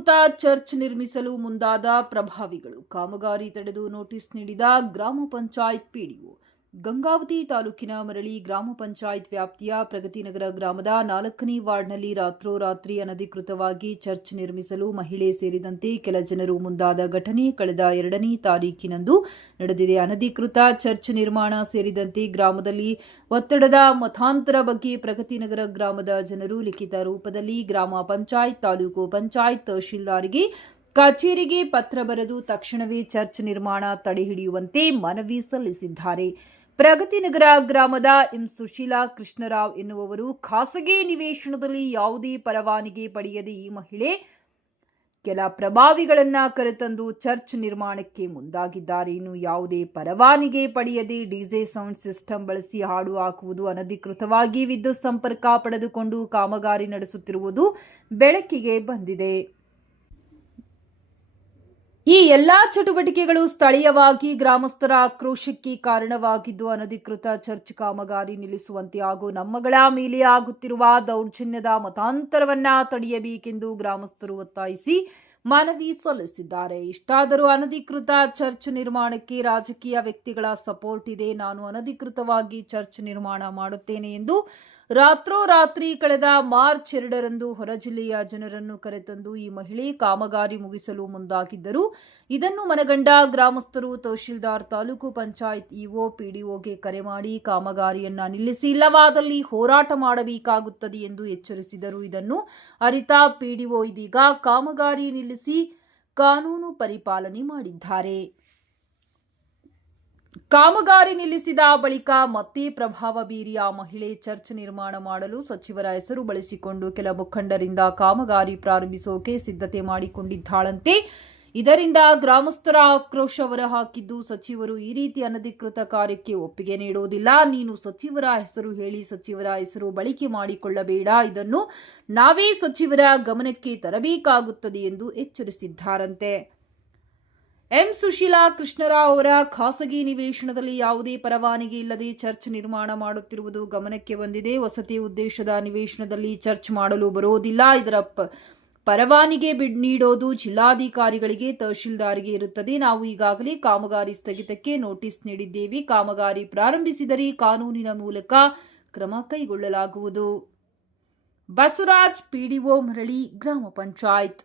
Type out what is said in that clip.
ಅನಧಿಕೃತ ಚರ್ಚ್ ನಿರ್ಮಿಸಲು ಮುಂದಾದ ಪ್ರಭಾವಿಗಳು. ಕಾಮಗಾರಿ ತಡೆದು ನೋಟಿಸ್ ನೀಡಿದ ಗ್ರಾಮ ಪಂಚಾಯತ್ ಪಿಡಿಒ. ಗಂಗಾವತಿ ತಾಲೂಕಿನ ಮರಳಿ ಗ್ರಾಮ ಪಂಚಾಯತ್ ವ್ಯಾಪ್ತಿಯ ಪ್ರಗತಿನಗರ ಗ್ರಾಮದ 4ನೇ ವಾರ್ಡ್ನಲ್ಲಿ ರಾತ್ರೋರಾತ್ರಿ ಅನಧಿಕೃತವಾಗಿ ಚರ್ಚ್ ನಿರ್ಮಿಸಲು ಮಹಿಳೆ ಸೇರಿದಂತೆ ಕೆಲ ಜನರು ಮುಂದಾದ ಘಟನೆ ಕಳೆದ 2ನೇ ತಾರೀಕಿನಂದು ನಡೆದಿದೆ. ಅನಧಿಕೃತ ಚರ್ಚ್ ನಿರ್ಮಾಣ ಸೇರಿದಂತೆ ಗ್ರಾಮದಲ್ಲಿ ಒತ್ತಡದ ಮತಾಂತರ ಬಗ್ಗೆ ಪ್ರಗತಿನಗರ ಗ್ರಾಮದ ಜನರು ಲಿಖಿತ ರೂಪದಲ್ಲಿ ಗ್ರಾಮ ಪಂಚಾಯತ್, ತಾಲೂಕು ಪಂಚಾಯತ್, ತಹಶೀಲ್ದಾರ್ಗೆ ಕಚೇರಿಗೆ ಪತ್ರ ಬರೆದು ತಕ್ಷಣವೇ ಚರ್ಚ್ ನಿರ್ಮಾಣ ತಡೆಹಿಡಿಯುವಂತೆ ಮನವಿ ಸಲ್ಲಿಸಿದ್ದಾರೆ. ಪ್ರಗತಿನಗರ ಗ್ರಾಮದ ಎಂ ಸುಶೀಲಾ ಕೃಷ್ಣರಾವ್ ಎನ್ನುವವರು ಖಾಸಗಿ ನಿವೇಶನದಲ್ಲಿ ಯಾವುದೇ ಪರವಾನಗಿ ಪಡೆಯದೆ ಈ ಮಹಿಳೆ ಕೆಲ ಪ್ರಭಾವಿಗಳನ್ನ ಕರೆತಂದು ಚರ್ಚ್ ನಿರ್ಮಾಣಕ್ಕೆ ಮುಂದಾಗಿದ್ದಾರೆ. ಇನ್ನು ಯಾವುದೇ ಪರವಾನಗಿ ಪಡೆಯದೆ ಡಿಜೆ ಸೌಂಡ್ ಸಿಸ್ಟಮ್ ಬಳಸಿ ಹಾಡು ಹಾಕುವುದು, ಅನಧಿಕೃತವಾಗಿ ವಿದ್ಯುತ್ ಸಂಪರ್ಕ ಪಡೆದುಕೊಂಡು ಕಾಮಗಾರಿ ನಡೆಸುತ್ತಿರುವುದು ಬೆಳಕಿಗೆ ಬಂದಿದೆ. ಈ ಎಲ್ಲಾ ಚಟುವಟಿಕೆಗಳು ಸ್ಥಳೀಯವಾಗಿ ಗ್ರಾಮಸ್ಥರ ಆಕ್ರೋಶಕ್ಕೆ ಕಾರಣವಾಗಿದ್ದು, ಅನಧಿಕೃತ ಚರ್ಚ್ ಕಾಮಗಾರಿ ನಿಲ್ಲಿಸುವಂತೆ ಹಾಗೂ ನಮ್ಮಗಳ ಮೇಲೆ ಆಗುತ್ತಿರುವ ದೌರ್ಜನ್ಯದ ಮತಾಂತರವನ್ನ ತಡೆಯಬೇಕೆಂದು ಗ್ರಾಮಸ್ಥರು ಒತ್ತಾಯಿಸಿ ಮನವಿ ಸಲ್ಲಿಸಿದ್ದಾರೆ. ಇಷ್ಟಾದರೂ ಅನಧಿಕೃತ ಚರ್ಚ್ ನಿರ್ಮಾಣಕ್ಕೆ ರಾಜಕೀಯ ವ್ಯಕ್ತಿಗಳ ಸಪೋರ್ಟ್ ಇದೆ. ನಾನು ಅನಧಿಕೃತವಾಗಿ ಚರ್ಚ್ ನಿರ್ಮಾಣ ಮಾಡುತ್ತೇನೆ ಎಂದು ರಾತ್ರೋರಾತ್ರಿ ಕಳೆದ ಮಾರ್ಚ್ 2ರಂದು ಹೊರ ಜಿಲ್ಲೆಯ ಜನರನ್ನು ಕರೆತಂದು ಈ ಮಹಿಳೆ ಕಾಮಗಾರಿ ಮುಗಿಸಲು ಮುಂದಾಗಿದ್ದರು. ಇದನ್ನು ಮನಗಂಡ ಗ್ರಾಮಸ್ಥರು ತಹಶೀಲ್ದಾರ್, ತಾಲೂಕು ಪಂಚಾಯತ್ ಇಒ, ಪಿಡಿಒಗೆ ಕರೆ ಮಾಡಿ ಕಾಮಗಾರಿಯನ್ನ ನಿಲ್ಲಿಸಿ, ಇಲ್ಲವಾದಲ್ಲಿ ಹೋರಾಟ ಮಾಡಬೇಕಾಗುತ್ತದೆ ಎಂದು ಎಚ್ಚರಿಸಿದರು. ಇದನ್ನು ಅರಿತ ಪಿಡಿಒ ಇದೀಗ ಕಾಮಗಾರಿ ನಿಲ್ಲಿಸಿ ಕಾನೂನು ಪರಿಪಾಲನೆ ಮಾಡಿದ್ದಾರೆ. ಕಾಮಗಾರಿ ನಿಲ್ಲಿಸಿದ ಬಳಿಕ ಮತ್ತೆ ಪ್ರಭಾವ ಬೀರಿ ಆ ಮಹಿಳೆ ಚರ್ಚ್ ನಿರ್ಮಾಣ ಮಾಡಲು ಸಚಿವರ ಹೆಸರು ಬಳಸಿಕೊಂಡು ಕೆಲ ಮುಖಂಡರಿಂದ ಕಾಮಗಾರಿ ಪ್ರಾರಂಭಿಸೋಕೆ ಸಿದ್ಧತೆ ಮಾಡಿಕೊಂಡಿದ್ದಾಳಂತೆ. ಇದರಿಂದ ಗ್ರಾಮಸ್ಥರ ಆಕ್ರೋಶ ಹೊರಹಾಕಿದ್ದು, ಸಚಿವರು ಈ ರೀತಿ ಅನಧಿಕೃತ ಕಾರ್ಯಕ್ಕೆ ಒಪ್ಪಿಗೆ ನೀಡುವುದಿಲ್ಲ. ನೀನು ಸಚಿವರ ಹೆಸರು ಹೇಳಿ ಸಚಿವರ ಹೆಸರು ಬಳಕೆ ಮಾಡಿಕೊಳ್ಳಬೇಡ. ಇದನ್ನು ನಾವೇ ಸಚಿವರ ಗಮನಕ್ಕೆ ತರಬೇಕಾಗುತ್ತದೆ ಎಂದು ಎಚ್ಚರಿಸಿದ್ದಾರಂತೆ. ಎಂ ಸುಶೀಲಾ ಕೃಷ್ಣರಾವ್ ಅವರ ಖಾಸಗಿ ನಿವೇಶನದಲ್ಲಿ ಯಾವುದೇ ಪರವಾನಗಿ ಇಲ್ಲದೆ ಚರ್ಚ್ ನಿರ್ಮಾಣ ಮಾಡುತ್ತಿರುವುದು ಗಮನಕ್ಕೆ ಬಂದಿದೆ. ವಸತಿ ಉದ್ದೇಶದ ನಿವೇಶನದಲ್ಲಿ ಚರ್ಚ್ ಮಾಡಲು ಬರೋದಿಲ್ಲ. ಇದರ ಪರವಾನಗಿ ನೀಡೋದು ಜಿಲ್ಲಾಧಿಕಾರಿಗಳಿಗೆ, ತಹಶೀಲ್ದಾರ್ಗೆ ಇರುತ್ತದೆ. ನಾವು ಈಗಾಗಲೇ ಕಾಮಗಾರಿ ಸ್ಥಗಿತಕ್ಕೆ ನೋಟಿಸ್ ನೀಡಿದ್ದೇವೆ. ಕಾಮಗಾರಿ ಪ್ರಾರಂಭಿಸಿದರೆ ಕಾನೂನಿನ ಮೂಲಕ ಕ್ರಮ ಕೈಗೊಳ್ಳಲಾಗುವುದು. ಬಸವರಾಜ್, ಪಿಡಿಒ, ಮರಳಿ ಗ್ರಾಮ ಪಂಚಾಯತ್.